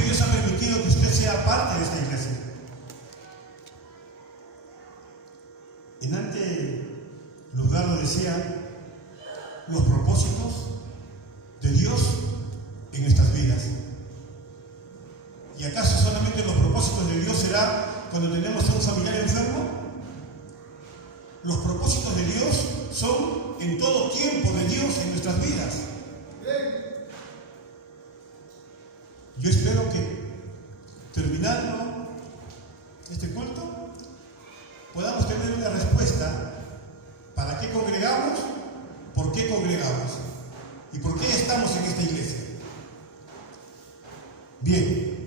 que Dios ha permitido que usted sea parte de esta iglesia. En antelugar lo decía, los propósitos de Dios en nuestras vidas. ¿Y acaso solamente los propósitos de Dios será cuando tenemos a un familiar enfermo? Los propósitos de Dios son en todo tiempo de Dios en nuestras vidas. Yo espero que, terminando este culto, podamos tener una respuesta para qué congregamos, por qué congregamos y por qué estamos en esta iglesia. Bien.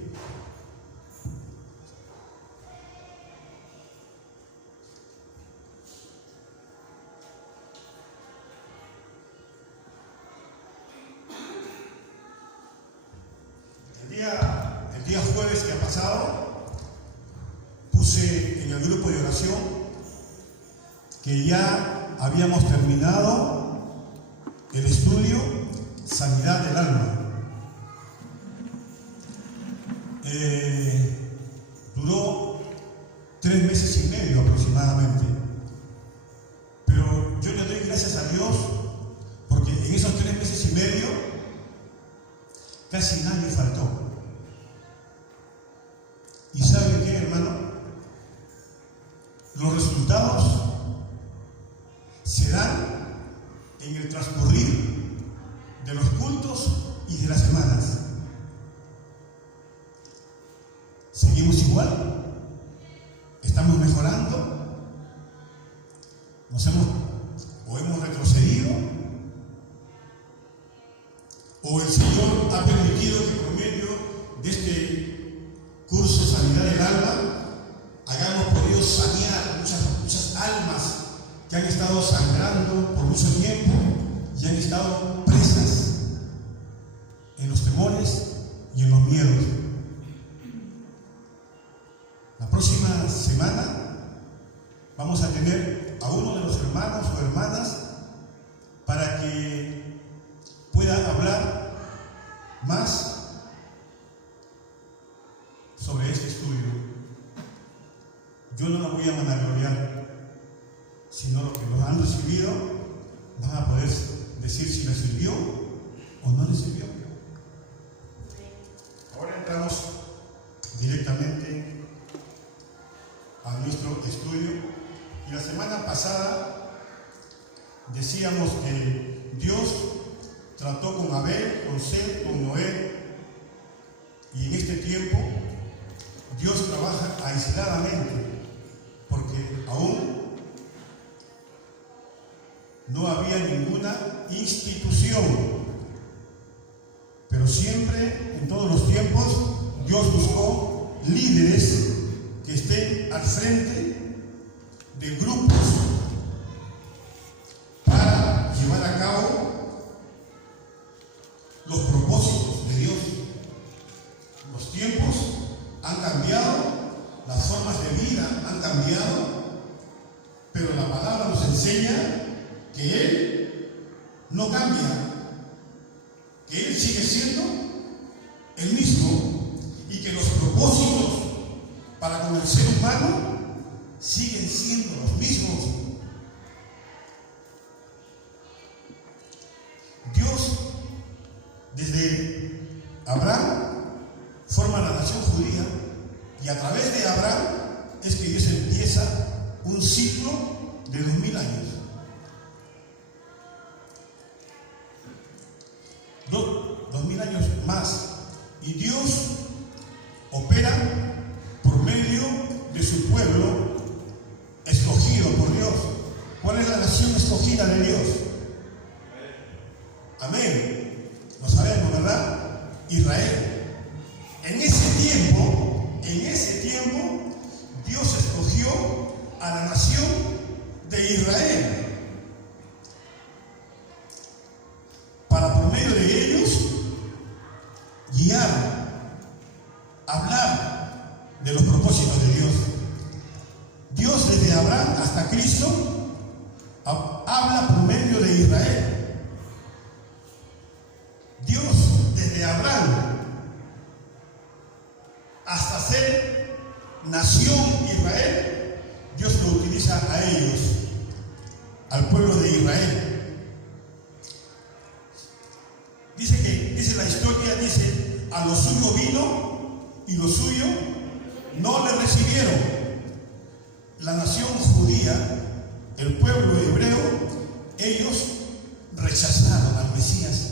El día jueves que ha pasado, puse en el grupo de oración que ya habíamos terminado el estudio Sanidad del Alma. Duró 3 meses y medio aproximadamente, pero yo le doy gracias a Dios porque en esos 3 meses y medio casi nadie faltó. ¿Y saben qué, hermano? Los resultados se dan en el transcurrir de los cultos y de las semanas. ¿Seguimos igual? ¿Estamos mejorando? ¿Hemos retrocedido? ¿O el Señor ha permitido que por medio de este curso Sanidad del Alma hayamos podido sanear muchas almas que han estado sangrando por mucho tiempo y han estado presas en los temores y en los miedos? La próxima semana vamos a tener a uno de los hermanos o hermanas para que pueda hablar más sobre este estudio. Yo no lo voy a vanagloriar, sino lo que nos han recibido van a poder decir si les sirvió o no les sirvió. Ahora entramos directamente a nuestro estudio. Y la semana pasada decíamos que Dios trató con Abel, con Seth, con Noé, y en este tiempo Dios trabaja aisladamente porque aún no había ninguna institución, pero siempre, en todos los tiempos, Dios buscó líderes que estén al frente de grupos para llevar a cabo los propósitos de Dios. Los tiempos han cambiado, las formas de vida han cambiado, pero la palabra nos enseña que Él no cambia, que Él sigue siendo el mismo y que los propósitos para con el ser humano siguen siendo los mismos. Dios, desde Abraham, forma la nación judía, y a través de Abraham es que Dios empieza un ciclo de 2000 años. 2000 años más. Y Dios opera por medio de su pueblo escogido por Dios. ¿Cuál es la nación escogida de Dios? Amén. Lo sabemos, ¿verdad? Israel. En ese tiempo, Dios escogió a la nación de Israel para por medio de ellos guiar, hablar de los propósitos de Dios. Dios desde Abraham hasta Cristo habla por medio de Israel. Dios desde Abraham nación Israel, Dios lo utiliza a ellos, al pueblo de Israel. Dice la historia, dice, a lo suyo vino y lo suyo no le recibieron. La nación judía, el pueblo hebreo, ellos rechazaron al Mesías.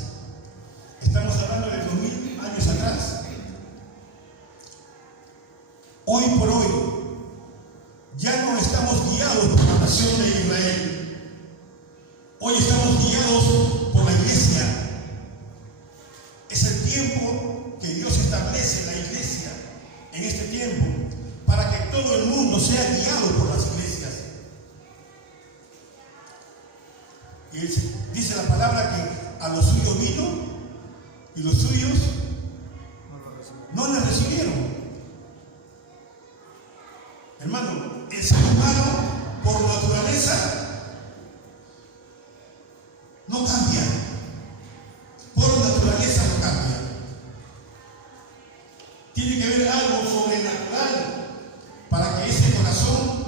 Estamos hablando de 2000 años atrás. Hoy por hoy, ya no estamos guiados por la nación de Israel. Hoy estamos guiados por la iglesia. Es el tiempo que Dios establece la iglesia en este tiempo para que todo el mundo sea guiado por las iglesias. Y dice la palabra que a los suyos vino y los suyos no le recibieron. Hermano, el ser humano por naturaleza no cambia. Por naturaleza no cambia. Tiene que haber algo sobrenatural para que ese corazón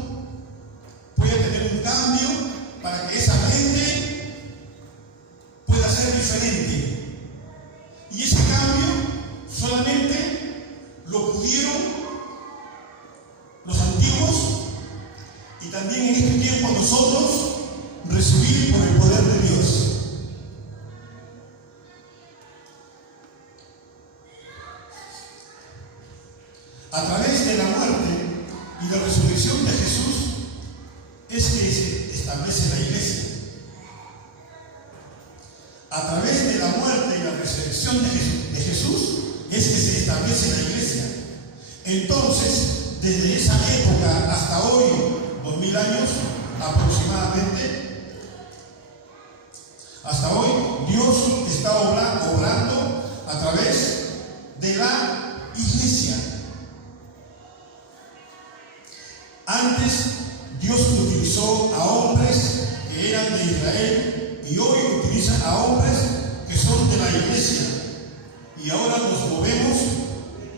pueda tener un cambio, para que esa mente pueda ser diferente. Y ese cambio solamente lo pudieron los antiguos y también en este tiempo nosotros recibir por el poder de Dios. A través de la muerte y la resurrección de Jesús es que se establece la iglesia. A través de la muerte y la resurrección de Jesús es que se establece la iglesia. Entonces, desde esa época hasta hoy, 2000 años aproximadamente, hasta hoy, Dios está obrando a través de la iglesia. Antes, Dios utilizó a hombres que eran de Israel y hoy utiliza a hombres que son de la iglesia. Y ahora nos movemos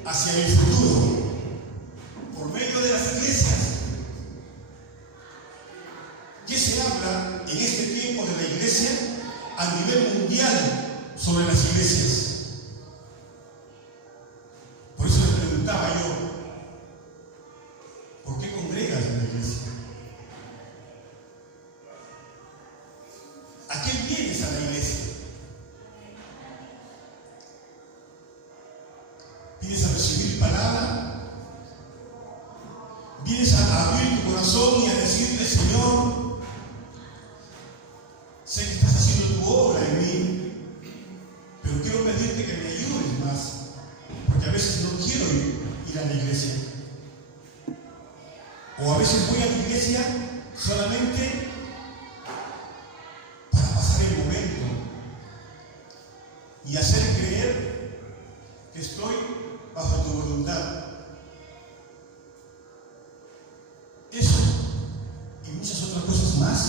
hacia el futuro por medio de las iglesias. ¿Qué se habla en este tiempo de la iglesia a nivel mundial sobre las iglesias? Por eso les preguntaba yo, ¿por qué congregas en la iglesia? ¿A qué vienes a la iglesia? ¿Vienes a recibir palabra? ¿Vienes a abrir tu corazón y a decirle, Señor, sé que estás haciendo tu obra en mí, pero quiero pedirte que me ayudes más, porque a veces no quiero ir a la iglesia? O a veces voy a la iglesia solamente para pasar el momento y hacer creer que estoy bajo tu voluntad. Eso y muchas otras cosas más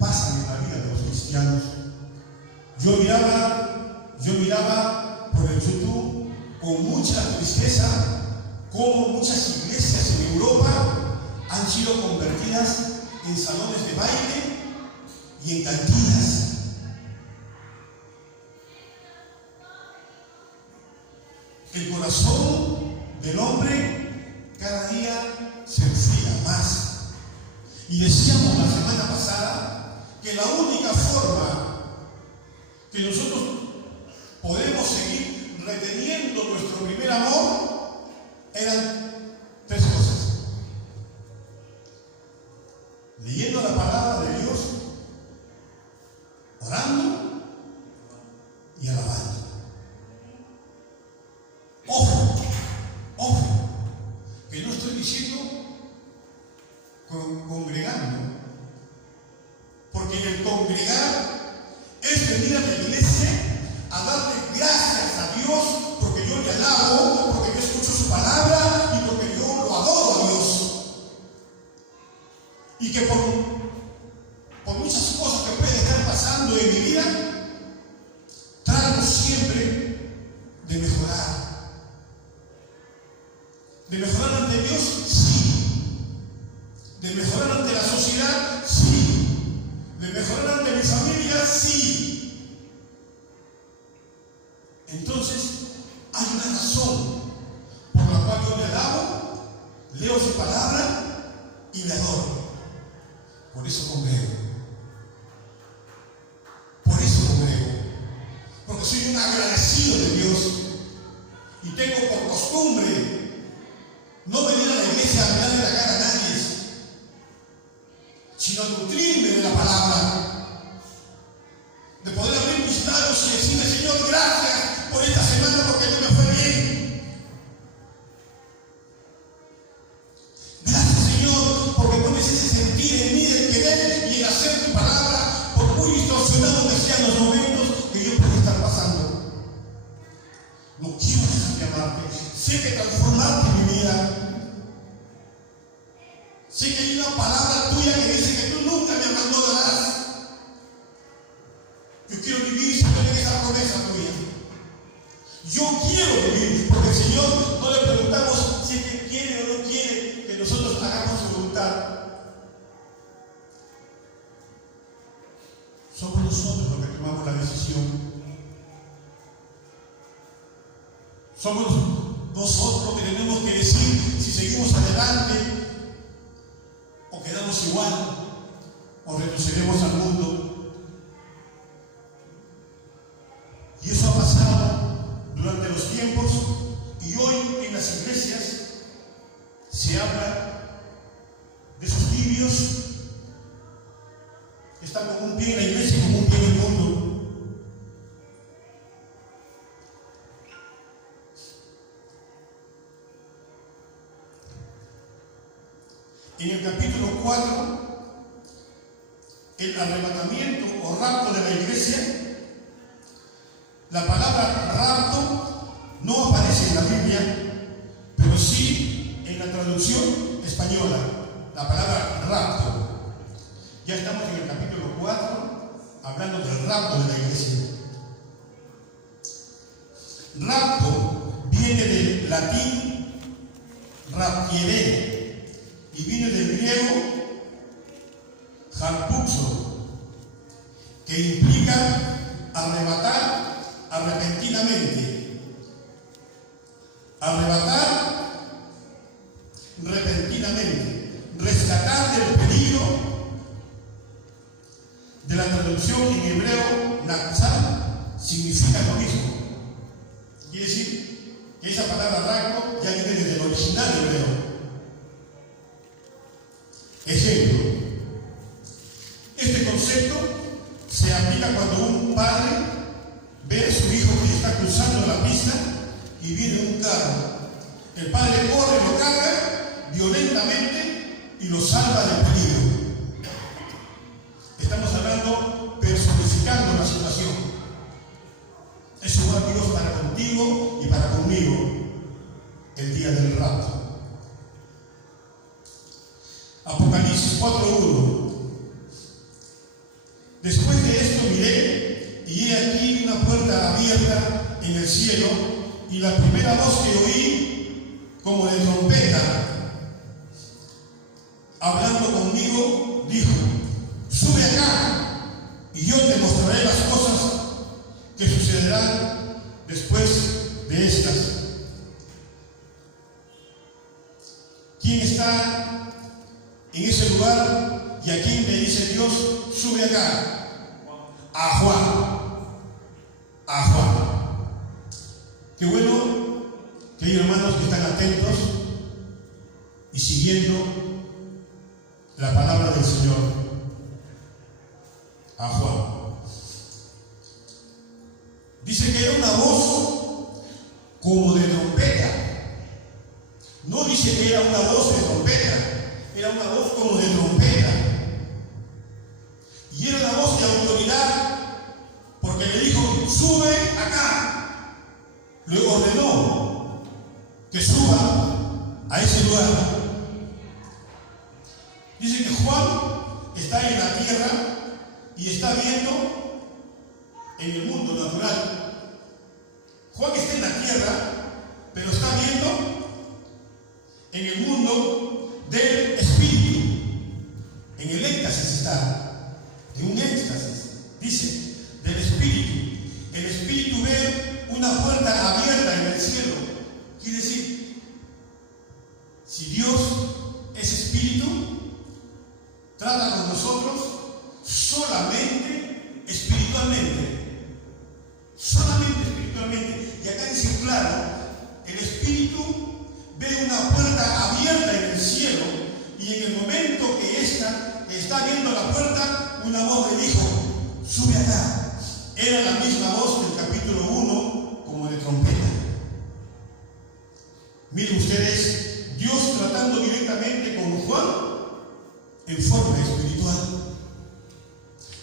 pasan en la vida de los cristianos. Yo miraba por el YouTube con mucha tristeza cómo muchas iglesias en Europa han sido convertidas en salones de baile y en cantinas. El corazón del hombre cada día se enfría más. Y decíamos la semana pasada que la única forma que nosotros podemos seguir reteniendo nuestro primer amor eran tres cosas: leyendo la palabra de Dios, orando y alabando. Ojo, que no estoy diciendo congregando, porque el congregar es venir a la iglesia a darle gracias a Dios porque yo le alabo, porque yo escucho su palabra y porque yo lo adoro a Dios. Y que por muchas cosas que pueden estar pasando en mi vida, trato siempre de mejorar. ¿De mejorar ante Dios? Sí. ¿De mejorar ante la sociedad? Sí. ¿De mejorar ante mi familia? Sí. Entonces, hay una razón por la cual yo le alabo, leo su palabra y le adoro. Por eso congrego. Por eso congrego. Porque soy un agradecido de Dios y tengo por costumbre no venir a la iglesia a mirarle la cara a nadie, sino a nutrirme de la palabra, de poder abrir mis labios y decirle: Señor, gracias por esta semana porque no me fue bien. Gracias, Señor, porque pones ese sentir en mí del querer y el hacer tu palabra, por muy distorsionado que sean los momentos que yo puedo estar pasando. No quiero dejar de amarte. Sé que transformaste mi vida. Sé que hay una palabra tuya que dice que tú nunca me abandonarás. Yo quiero vivir siempre en esa promesa tuya. Yo quiero vivir, porque el Señor no le preguntamos si es que quiere o no quiere que nosotros hagamos su voluntad. Somos nosotros los que tomamos la decisión. Somos nosotros los que tenemos que decir si seguimos adelante o quedamos igual o retrocedemos al mundo. Y eso ha pasado durante los tiempos, y hoy en las iglesias se habla de esos tibios que están con un pie en la iglesia y con un pie en el mundo. En el capítulo 4, el arrebatamiento o rapto de la iglesia, la palabra rapto no aparece en la Biblia, pero sí en la traducción española, la palabra rapto. Ya estamos en el capítulo 4, hablando del rapto de la iglesia. Rapto viene del latín raptiere, y viene del griego harpuxo, que implica arrebatar repentinamente. Arrebatar repentinamente. Rescatar del peligro. De la traducción en hebreo, naxal, significa lo mismo. Quiere decir que esa palabra rapto ya viene desde el original hebreo. Ejemplo, este concepto se aplica cuando un padre ve a su hijo que está cruzando la pista y viene un carro. El padre corre, lo carga violentamente y lo salva del peligro. Estamos hablando, personificando la situación. Es igual Dios para contigo y para conmigo el día del rapto. Apocalipsis 4:1. Después de esto miré, y he aquí una puerta abierta en el cielo, y la primera voz que oí, como de trompeta, hablando conmigo, dijo: sube acá, y yo te mostraré las cosas que sucederán después de estas. ¿Quién está en ese lugar y a quién le dice Dios: sube acá? A Juan. A Juan. Qué bueno que hay hermanos que están atentos y siguiendo la palabra del Señor. A Juan. Dice que era una voz como de trompeta. No dice que era una voz de trompeta, era una voz como de trompeta. Y era una voz de autoridad, porque le dijo: sube acá. Le ordenó que suba a ese lugar. Dice que Juan está en la tierra y está viendo en el mundo natural. Juan está en la tierra, pero está viendo nuevamente, y acá dice claro, el Espíritu ve una puerta abierta en el cielo, y en el momento que ésta está viendo la puerta, una voz le dijo, sube acá. Era la misma voz del capítulo 1, como de trompeta. Miren ustedes, Dios tratando directamente con Juan en forma espiritual.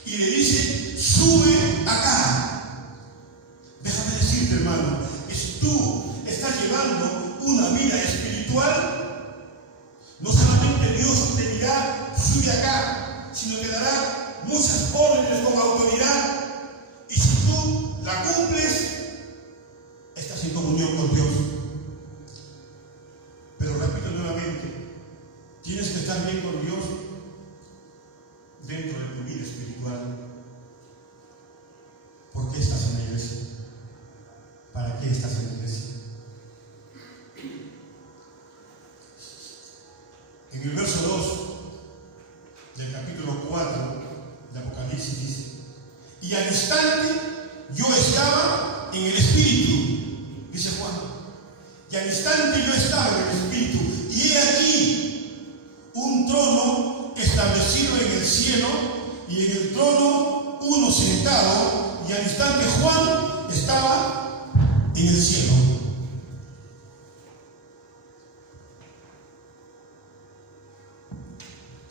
Y le dice, sube acá. Déjame decirte, hermano, si tú estás llevando una vida espiritual, no solamente Dios te dirá, sube acá, sino te dará muchas órdenes con autoridad. Y si tú la cumples, estás en comunión con Dios. Pero repito nuevamente, tienes que estar bien con Dios dentro de tu vida espiritual. ¿Por qué estás en la iglesia? ¿Para qué estás en la iglesia? En el verso 2 del capítulo 4 de Apocalipsis dice, y al instante yo estaba en el Espíritu, dice Juan, y al instante yo estaba en el Espíritu, y he aquí un trono establecido en el cielo, y en el trono uno sentado, y al instante Juan estaba en el cielo.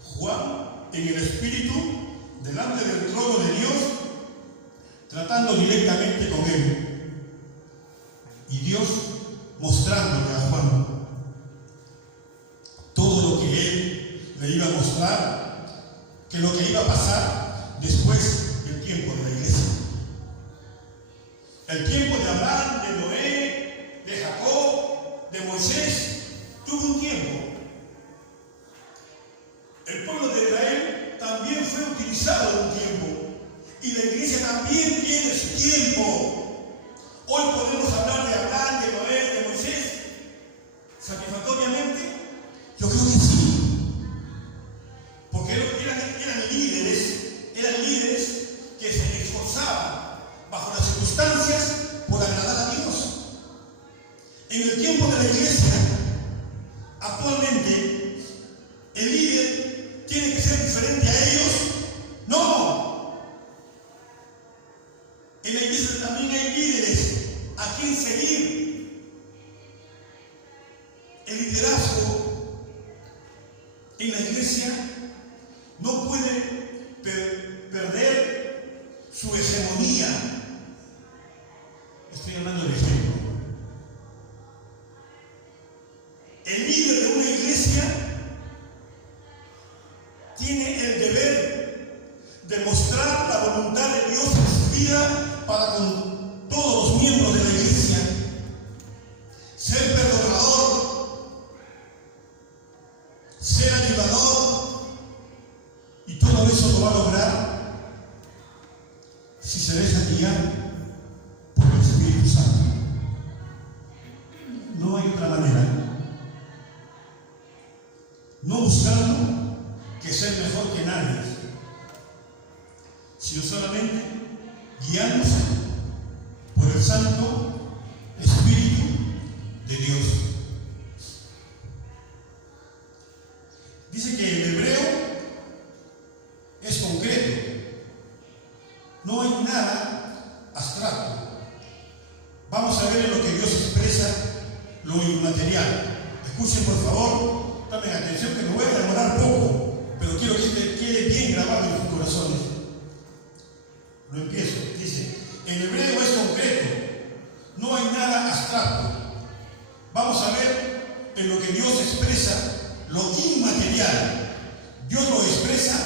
Juan en el Espíritu, delante del trono de Dios, tratando directamente con él. Y Dios mostrándole a Juan todo lo que él le iba a mostrar, que lo que iba a pasar después del tiempo de la iglesia. El tiempo de Abraham, de Noé, de Jacob, de Moisés, tuvo un tiempo. El pueblo de Israel también fue utilizado un tiempo. Y la iglesia también tiene su tiempo. Hoy podemos hablar de Abraham, de Noé, de Moisés, satisfactoriamente. Yo creo que sí. Porque eran líderes que se esforzaban bajo las circunstancias por agradar a Dios. En el tiempo de la iglesia, actualmente, el líder tiene que ser diferente a ellos. No. En la iglesia también hay líderes a quien seguir. El liderazgo en la iglesia no puede perder su hegemonía. Estoy hablando de ejemplo. El líder de una iglesia tiene el deber de mostrar la voluntad de Dios en su vida para con todos los miembros de la iglesia. Ser perdonador, ser ayudador, y todo eso lo va a lograr si se deja guiar por el Espíritu Santo. No hay otra manera. No buscando que ser mejor que nadie, sino solamente guiándose por el Santo Espíritu de Dios. Dice que el hebreo es concreto, no hay nada abstracto. Vamos a ver en lo que Dios expresa lo inmaterial. Escuchen por favor. Tomen atención que me voy a demorar poco, pero quiero que quede bien grabado en sus corazones. Lo empiezo. Dice, el hebreo es concreto, no hay nada abstracto. Vamos a ver en lo que Dios expresa lo inmaterial. Dios lo expresa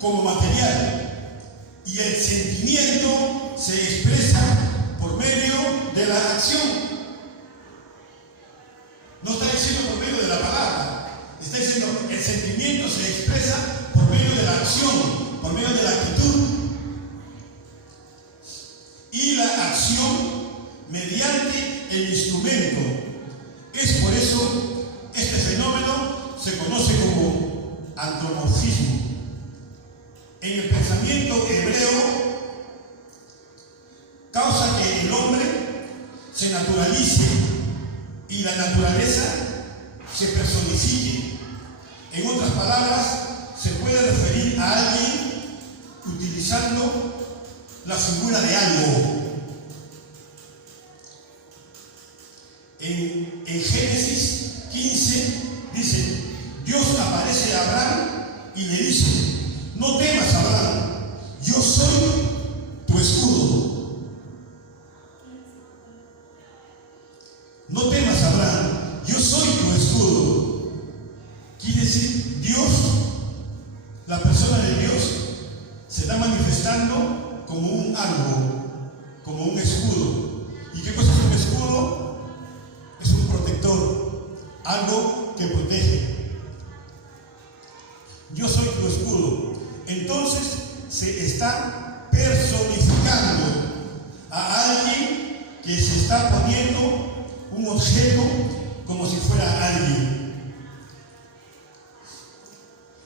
como material y el sentimiento se expresa por medio de la acción. No está diciendo por medio de la palabra. Está diciendo, el sentimiento se expresa por medio de la acción, por medio de la actitud. Y la acción mediante el instrumento. Es por eso este fenómeno se conoce como antropomorfismo. En el pensamiento hebreo, causa que el hombre se naturalice y la naturaleza se personifique. En otras palabras, se puede referir a alguien utilizando la figura de algo. En Génesis 15 dice, Dios aparece a Abraham y le dice, no temas, Abraham, yo soy tu escudo. No temas, Abraham, yo soy tu escudo. Quiere decir, Dios, la persona de Dios, se está manifestando como un algo, como un escudo. ¿Y qué cosa es un escudo? Es un protector, algo que protege. Yo soy tu escudo. Entonces se está personificando a alguien que se está poniendo un objeto como si fuera alguien.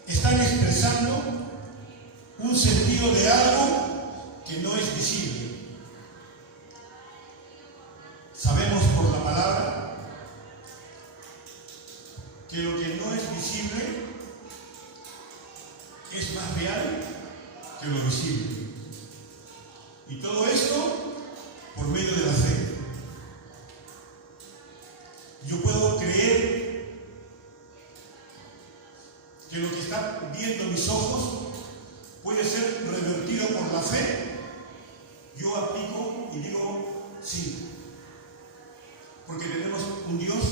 Están expresando un sentido de algo que no es visible. Sabemos por la palabra que lo que no es visible es más real que lo visible. Y todo esto por medio de la fe. Yo puedo creer que lo que están viendo mis ojos puede ser revertido por la fe. Yo aplico y digo sí. Porque tenemos un Dios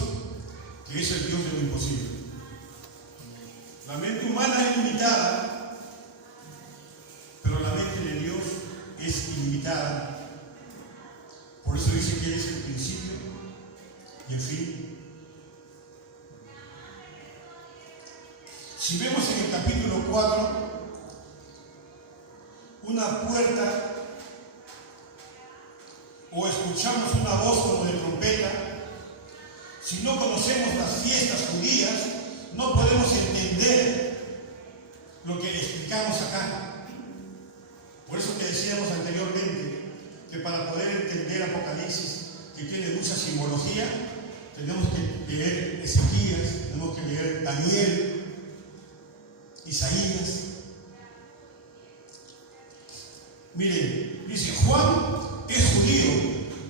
que es el Dios de lo imposible. La mente humana es limitada, pero la mente de Dios es ilimitada. Por eso dice que Él es el principio y el fin. Si vemos en el capítulo 4 una puerta o escuchamos una voz como de trompeta, si no conocemos las fiestas judías, no podemos entender lo que explicamos acá. Por eso que decíamos anteriormente que para poder entender Apocalipsis, que tiene mucha simbología, tenemos que leer Ezequías, tenemos que leer Daniel, Isaías. Miren, dice, Juan es judío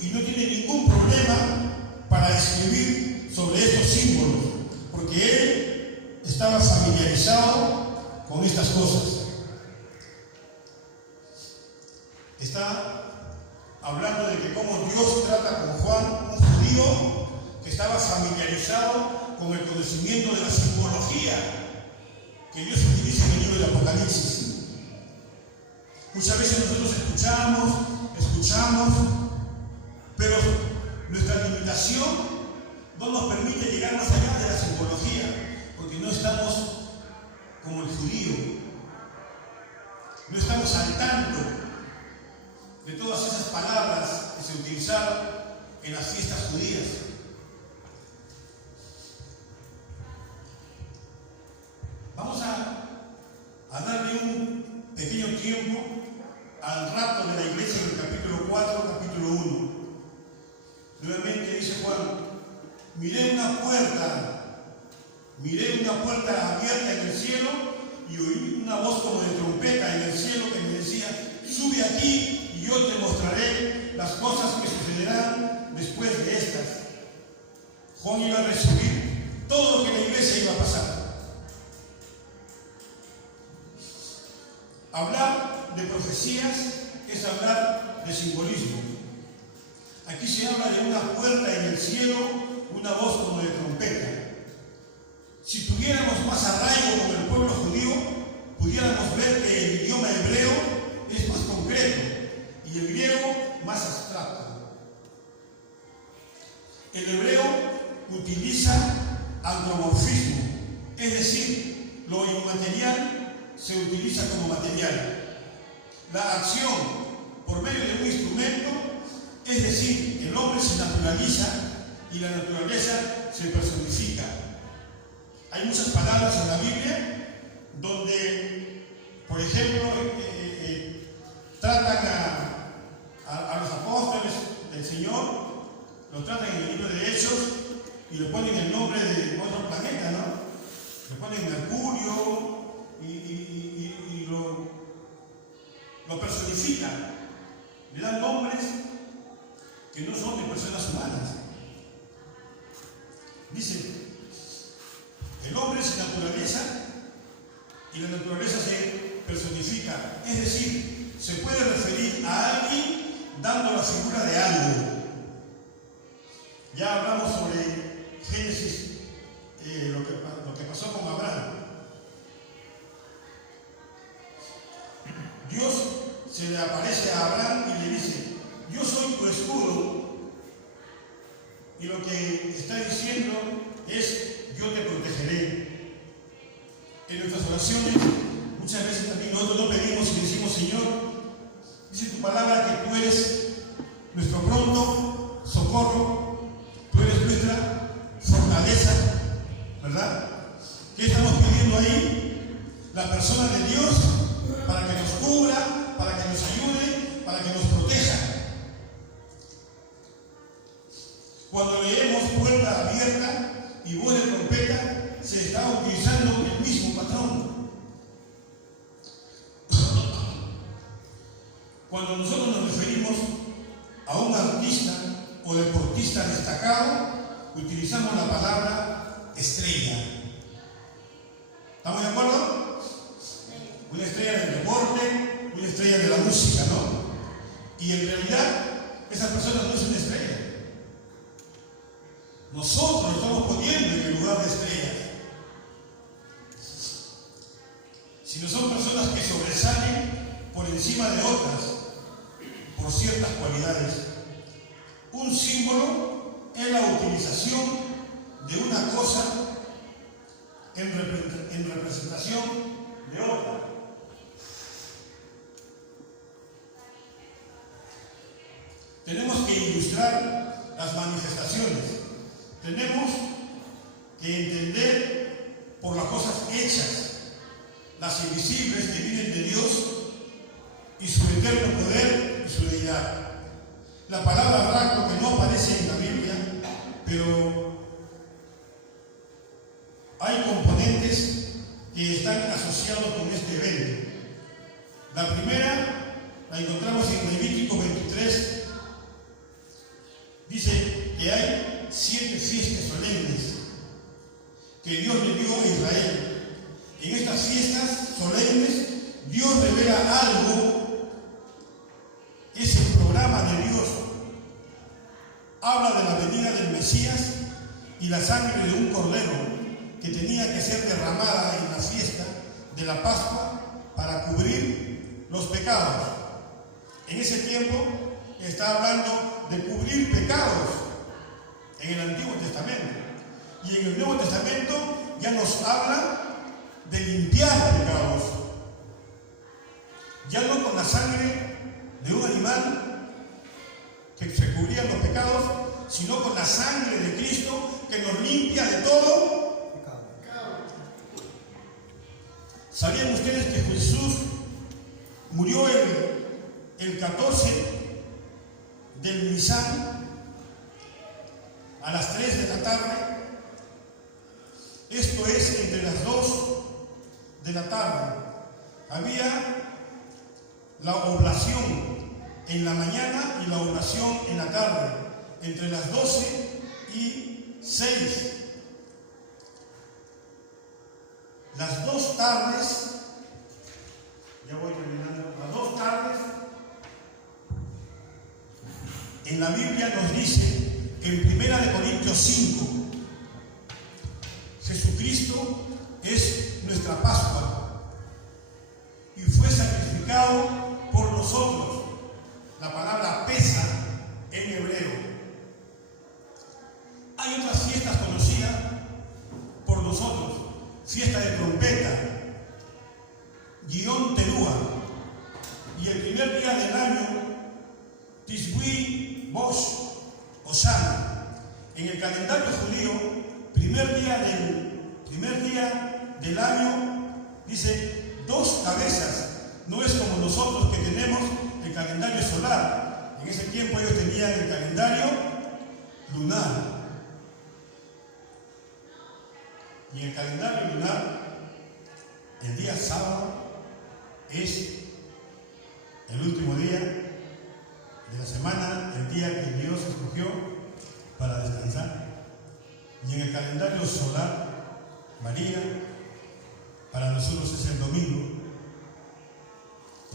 y no tiene ningún problema para escribir sobre estos símbolos, porque él estaba familiarizado con estas cosas. Está hablando de que cómo Dios trata con Juan, un judío que estaba familiarizado con el conocimiento de la simbología que Dios utiliza en el libro de Apocalipsis. Muchas veces nosotros escuchamos, pero nuestra limitación no nos permite llegar más allá de la simbología, porque no estamos como el judío, no estamos al tanto de todas esas palabras que se utilizaron en las fiestas judías. Vamos a darle un pequeño tiempo al rapto de la iglesia del capítulo 4, capítulo 1. Nuevamente dice Juan, miré una puerta abierta en el cielo y oí una voz como de trompeta en el cielo que me decía, sube aquí y yo te mostraré las cosas que sucederán después de estas. Juan iba a resumir todo lo que la iglesia iba a pasar. Hablar de profecías es hablar de simbolismo. Aquí se habla de una puerta en el cielo, una voz como de trompeta. Si tuviéramos más arraigo con el pueblo judío, pudiéramos ver que el idioma hebreo es más concreto y el griego más abstracto. El hebreo utiliza antropomorfismo, es decir, lo inmaterial se utiliza como material. La acción por medio de un instrumento, es decir, el hombre se naturaliza y la naturaleza se personifica. Hay muchas palabras en la Biblia donde, por ejemplo, tratan a los apóstoles del Señor lo tratan en el libro de Hechos y le ponen el nombre de otro planeta, ¿no? Le ponen Mercurio y lo personifican. Le dan nombres que no son de personas humanas. Dice, el hombre es naturaleza y la naturaleza se personifica. Es decir, se puede referir a alguien dando la figura de algo. Ya hablamos sobre Génesis, lo que pasó con Abraham. Dios se le aparece a Abraham y le dice, yo soy tu escudo, y lo que está diciendo es, yo te protegeré. En nuestras oraciones, muchas veces también nosotros no pedimos y decimos, Señor, dice tu palabra que tú eres nuestro pronto socorro, tú eres nuestra fortaleza, ¿verdad? ¿Qué estamos pidiendo ahí? La persona de Dios para que nos cubra, para que nos ayude, para que nos proteja. Cuando leemos puerta abierta y voz de trompeta, se está utilizando el mismo patrón. Cuando nosotros nos referimos a un artista o deportista destacado, utilizamos la palabra estrella. ¿Estamos de acuerdo? Una estrella del deporte, una estrella de la música, ¿no? Y en realidad, esa persona no es una estrella. Nosotros nos estamos poniendo en el lugar de estrellas. Si no son personas que sobresalen por encima de otras, por ciertas cualidades. Un símbolo es la utilización de una cosa en representación de otra. Tenemos que ilustrar las manifestaciones. Tenemos que entender por las cosas hechas, las invisibles que vienen de Dios y su eterno poder y su deidad. La palabra rapto, que no aparece en la Biblia, pero hay componentes que están asociados con este evento. La primera la encontramos en Levítico 23. Dice que hay 7 fiestas solemnes que Dios le dio a Israel. En estas fiestas solemnes, Dios revela algo. Es el programa de Dios. Habla de la venida del Mesías y la sangre de un cordero que tenía que ser derramada en la fiesta de la Pascua para cubrir los pecados. En ese tiempo está hablando de cubrir pecados en el Antiguo Testamento. Y en el Nuevo Testamento ya nos habla de limpiar pecados. Ya no con la sangre de un animal que se cubrían los pecados, sino con la sangre de Cristo que nos limpia de todo pecado. ¿Sabían ustedes que Jesús murió el 14 del Nisan a las 3 de la tarde? Esto es entre las 2 de la tarde. Había la oblación en la mañana y la oblación en la tarde, entre las 12 y 6. Las 2 tardes, ya voy terminando, las 2 tardes, en la Biblia nos dice, en 1 Corintios 5, Jesucristo es nuestra Pascua y fue sacrificado por nosotros. La palabra pesa en hebreo. Hay otras fiestas conocidas por nosotros. Fiesta de trompeta, Guión Terúa. Y el primer día del año, Tishui Bosh, Osana. En el calendario judío, primer día del año, dice 2 cabezas. No es como nosotros que tenemos el calendario solar. En ese tiempo ellos tenían el calendario Y en el calendario lunar, el día sábado es el último día de la semana, el día que Dios escogió para descansar. Y en el calendario solar, María, para nosotros es el domingo,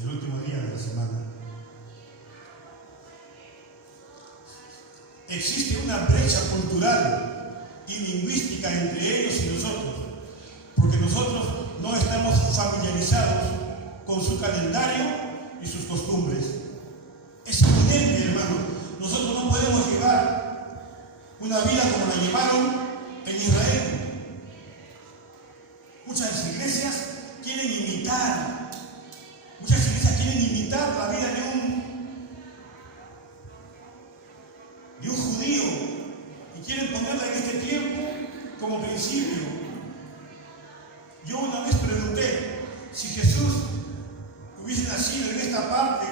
el último día de la semana. Existe una brecha cultural y lingüística entre ellos y nosotros, porque nosotros no estamos familiarizados con su calendario y sus costumbres. Es evidente, hermano, nosotros no podemos llevar una vida como la llevaron en Israel. Muchas iglesias quieren imitar la vida de un judío y quieren ponerla en este tiempo como principio. Yo una vez pregunté si Jesús hubiese nacido en esta parte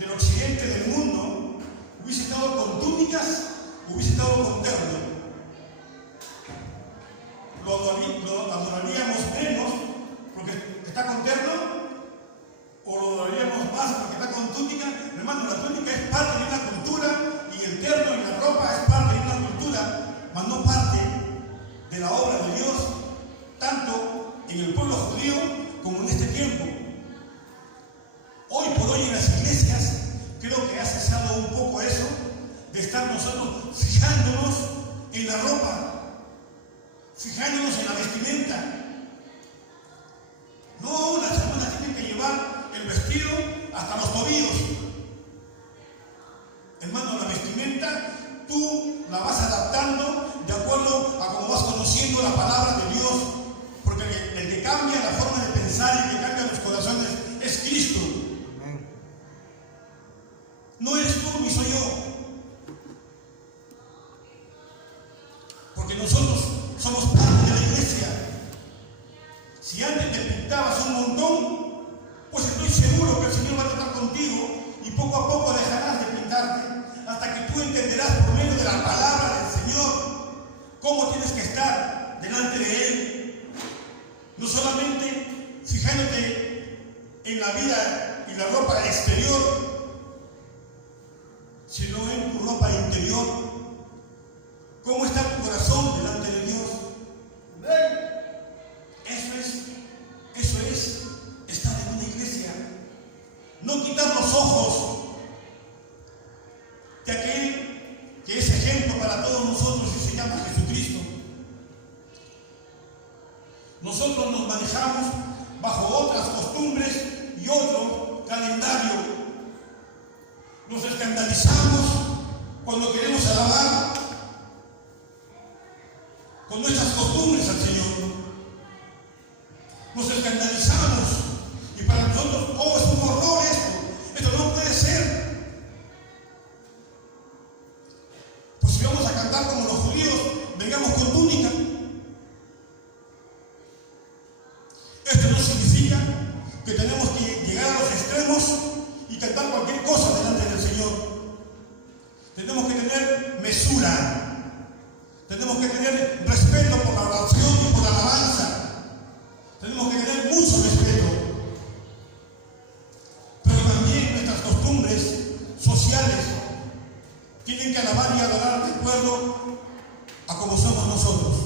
del occidente del mundo, hubiese estado con túnicas, hubiese estado con terno. Lo adoraríamos menos porque está con terno, o lo adoraríamos más porque está con túnica. Hermano, la túnica es parte de una cultura y el terno y la ropa es parte de una cultura, mas no parte de la obra de Dios, tanto en el pueblo judío como en este tiempo. Hoy por hoy en las iglesias creo que ha cesado un poco eso de estar nosotros fijándonos en la ropa, fijándonos en la vestimenta. No, las hermanas tienen que llevar el vestido hasta los tobillos. Hermano, la vestimenta tú la vas adaptando de acuerdo a cómo vas conociendo la palabra de Dios, porque el que cambia la forma de pensar y el que cambia los corazones es Cristo. No eres tú ni soy yo, porque nosotros somos parte de la iglesia. Si antes te pintabas un montón, pues estoy seguro que el Señor va a tratar contigo y poco a poco dejarás de pintarte hasta que tú entenderás por medio de la palabra del Señor cómo tienes que estar delante de Él. No solamente fijándote en la vida y la ropa exterior, sino en tu ropa interior. ¿Cómo está tu corazón delante de Dios? Eso es estar en una iglesia. No quitar los ojos de aquel que es ejemplo para todos nosotros y se llama Jesucristo. Nosotros nos manejamos bajo otras costumbres y otro calendario. Nos escandalizamos cuando queremos alabar con nuestras costumbres al Señor. Nos escandalizamos y para nosotros, oh, es un horror esto no puede ser. Pues si vamos a cantar como los judíos, vengamos con túnica. Esto no significa que tenemos que llegar a los extremos y cantar cualquier cosa delante del Señor. Tenemos que tener mesura, tenemos que tener respeto por la oración y por la alabanza. Tenemos que tener mucho respeto, pero también nuestras costumbres sociales tienen que alabar y adorar de acuerdo a como somos nosotros.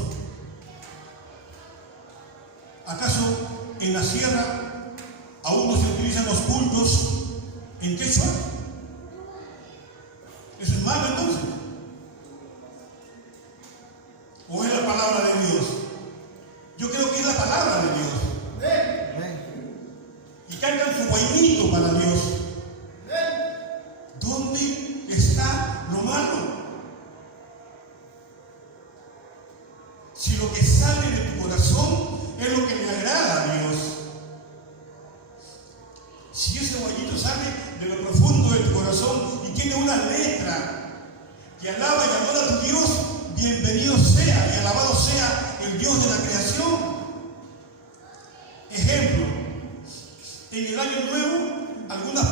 ¿Acaso en la sierra aún no se utilizan los cultos en quechua? ¿Eso es malo entonces? ¿O es la palabra de Dios? Yo creo que es la palabra de Dios. Y cantan su guainito para Dios. ¿Dónde está lo malo? Si lo que sale de tu corazón es lo que le agrada a Dios. Si ese guainito sale de lo profundo de tu corazón y tiene una letra que alaba y adora a tu Dios, bienvenido sea y alabado sea el Dios de la creación. Ejemplo, en el año nuevo algunas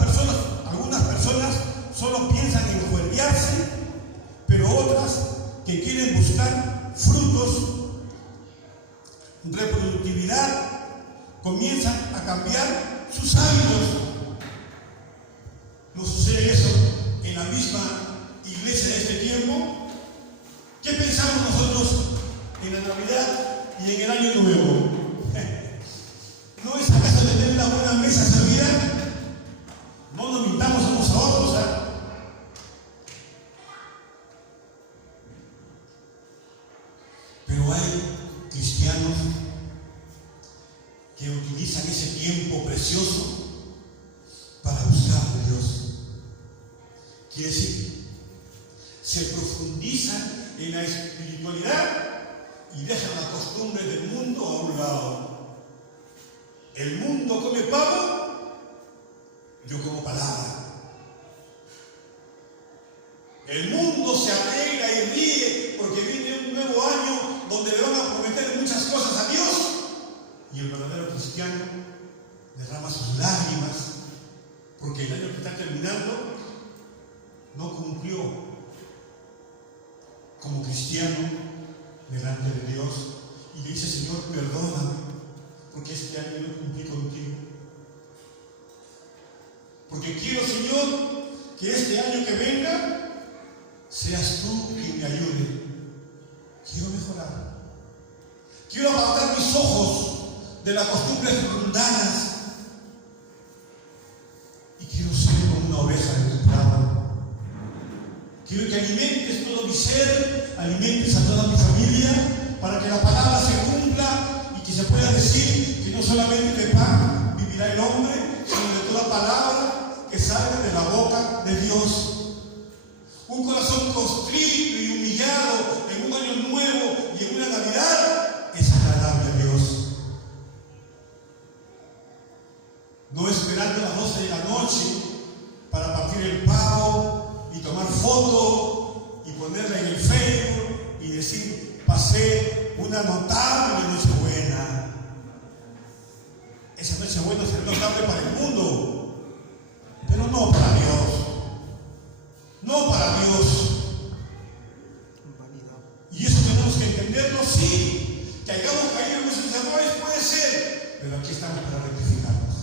personas solo piensan en juerguearse, pero otras que quieren buscar frutos productividad, comienzan a cambiar sus hábitos. ¿No sucede eso en la misma iglesia de este tiempo? ¿Qué pensamos nosotros en la Navidad y en el Año Nuevo? ¿No es acaso tener una buena mesa servida? No nos mintamos unos a otros, ¿eh? Pero hay cristianos que utilizan ese tiempo precioso para buscar a Dios. Quiere decir, se profundizan en la espiritualidad y dejan las costumbres del mundo a un lado. El mundo come pavo, yo como palabra. El mundo se alegra y ríe porque viene un nuevo año donde le van a prometer muchas cosas a Dios. Y el verdadero cristiano derrama sus lágrimas porque el año que está terminando no cumplió como cristiano delante de Dios y le dice: Señor, perdóname porque este año no cumplí contigo. Porque quiero, Señor, que este año que venga seas tú quien me ayude. Quiero mejorar. Quiero apartar mis ojos de las costumbres mundanas y quiero ser como una oveja de tu prado. Quiero que alimentes todo mi ser, alimentes a toda mi familia, para que la palabra se cumpla y que se pueda decir que no solamente de pan vivirá el hombre, sino de toda palabra que salga de la boca de Dios. Un corazón constrito y humillado en un año nuevo y en una Navidad es agradable a Dios. No esperando las 12 de la noche para partir el pavo y tomar foto y ponerla en el Facebook y decir: pasé una notable Nochebuena. Esa Nochebuena será notable para el mundo, pero no para Dios. No para Dios. Y eso tenemos que entenderlo, sí. Que hayamos caído en nuestros errores puede ser, pero aquí estamos para rectificarnos.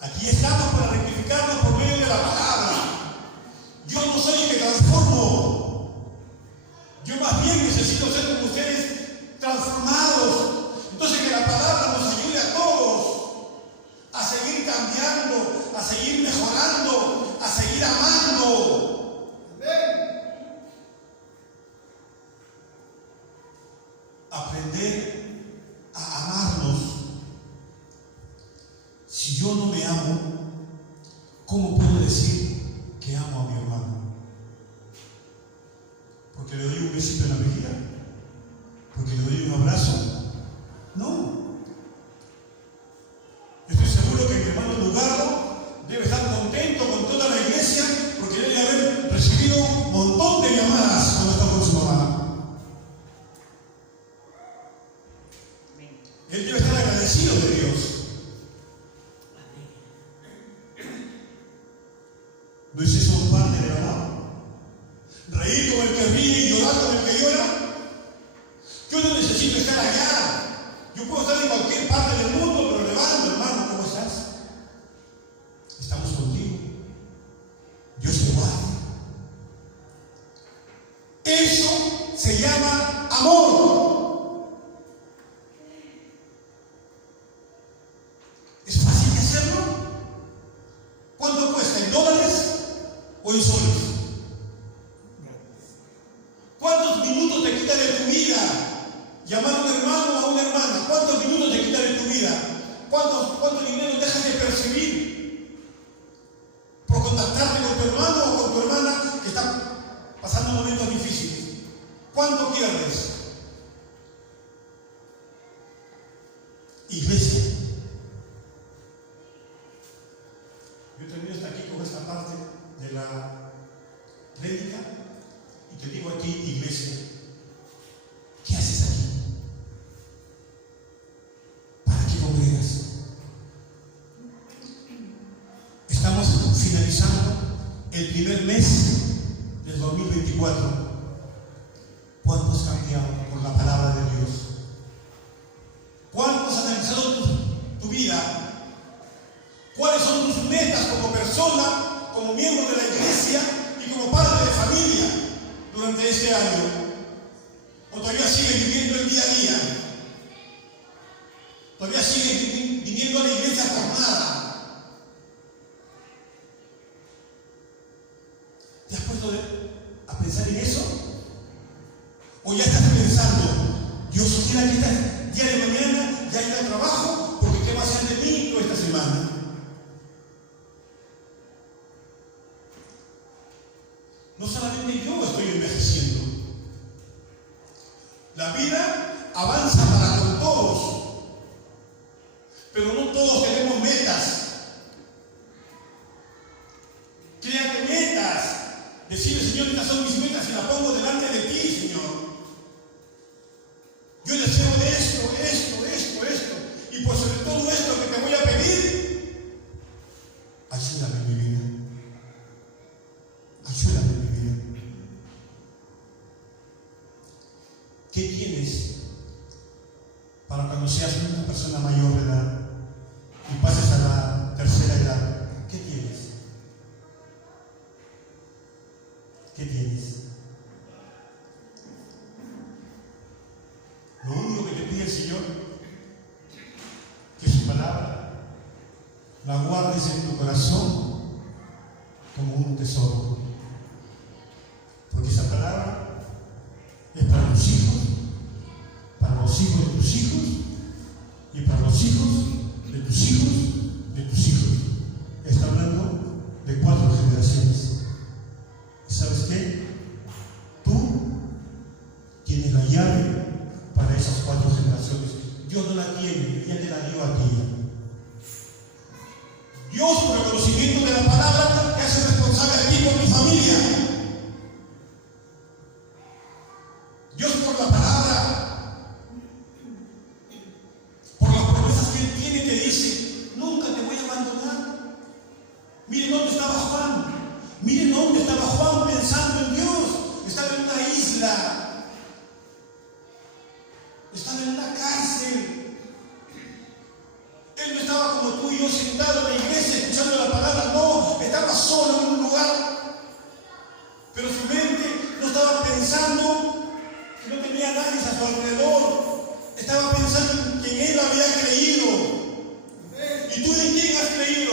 Aquí estamos para rectificarnos por medio de la palabra. Yo no soy el que transformo. Yo más bien necesito ser como ustedes, transformados. Entonces que la palabra nos ayude a todos a seguir cambiando, a seguir mejorando, a seguir amando. Aprender a amarnos. Si yo no me amo, ¿cómo puedo decir que amo a mi hermano? ¿Porque le doy un besito en la mejilla? ¿Porque le doy un abrazo? No. Estoy seguro que mi hermano Lugardo debe estar contento con toda la iglesia porque debe haber recibido un montón de llamadas cuando está con su mamá. Él debe estar agradecido de Dios. ¿No es eso parte del amor? Reír con el que ríe y llorar con el que llora. Yo no necesito estar allá. Yo puedo estar en cualquier parte del mundo, pero levanto, hermano, ¿cómo estás? Estamos contigo. Dios te guarda. Eso se llama amor. ¿Es fácil de hacerlo? ¿Cuánto cuesta? ¿En dólares o en soles? ¿Cuántos minutos te quita de tu vida llamar a un hermano o a una hermana? ¿Cuántos minutos te quita de tu vida? ¿Cuánto dinero dejas de percibir por contactarte con tu hermano o con tu hermana que está pasando momentos difíciles? ¿Cuánto pierdes? Iglesia. Yo termino hasta aquí con esta parte de la prédica y te digo a ti, iglesia, ¿qué haces aquí? ¿Para qué congregas? Estamos finalizando el primer mes del 2024. ¿Cuánto has cambiado por la palabra de Dios? durante este año? ¿O todavía sigues viviendo el día a día? ¿Todavía sigues viniendo a la iglesia por nada? ¿Te has puesto a pensar en eso? ¿O ya estás pensando, Dios quiera que el día de mañana ya haya trabajo, porque qué va a hacer de mí toda esta semana? No solamente yo estoy envejeciendo. La vida avanza para con todos, pero no todos tenemos metas. Créate metas. Decirle, Señor, estas son mis metas y las pongo delante de ti, Señor. Yo deseo de esto. Y por sobre todo esto que te voy a pedir, ayúdame en mi vida. Ayúdame en mi vida. ¿Qué tienes para cuando seas una persona mayor de edad y pases a la tercera edad? ¿Qué tienes? ¿Qué tienes? Lo único que te pide el Señor, que su palabra la guardes en tu corazón como un tesoro. Porque esa palabra es para tus hijos, para los hijos de tus hijos y para los hijos de tus hijos de tus hijos. Está hablando de 4 generaciones. ¿Y sabes qué? Tú tienes la llave para esas 4 generaciones. Dios no la tiene, ella te la dio a ti. Dios, por el conocimiento de la palabra, te hace responsable a ti por tu familia. Dios, por la palabra, por las promesas que Él tiene, te dice: nunca te voy a abandonar. Miren dónde estaba Juan. Miren dónde estaba Juan pensando en Dios. Estaba en una isla. Estaba en una cárcel. Él no estaba como tú y yo sentado en la iglesia escuchando la palabra. No, estaba solo en un lugar. Pero su mente no estaba pensando que no tenía nadie a su alrededor. Estaba pensando en quien él había creído. ¿Y tú en quién has creído?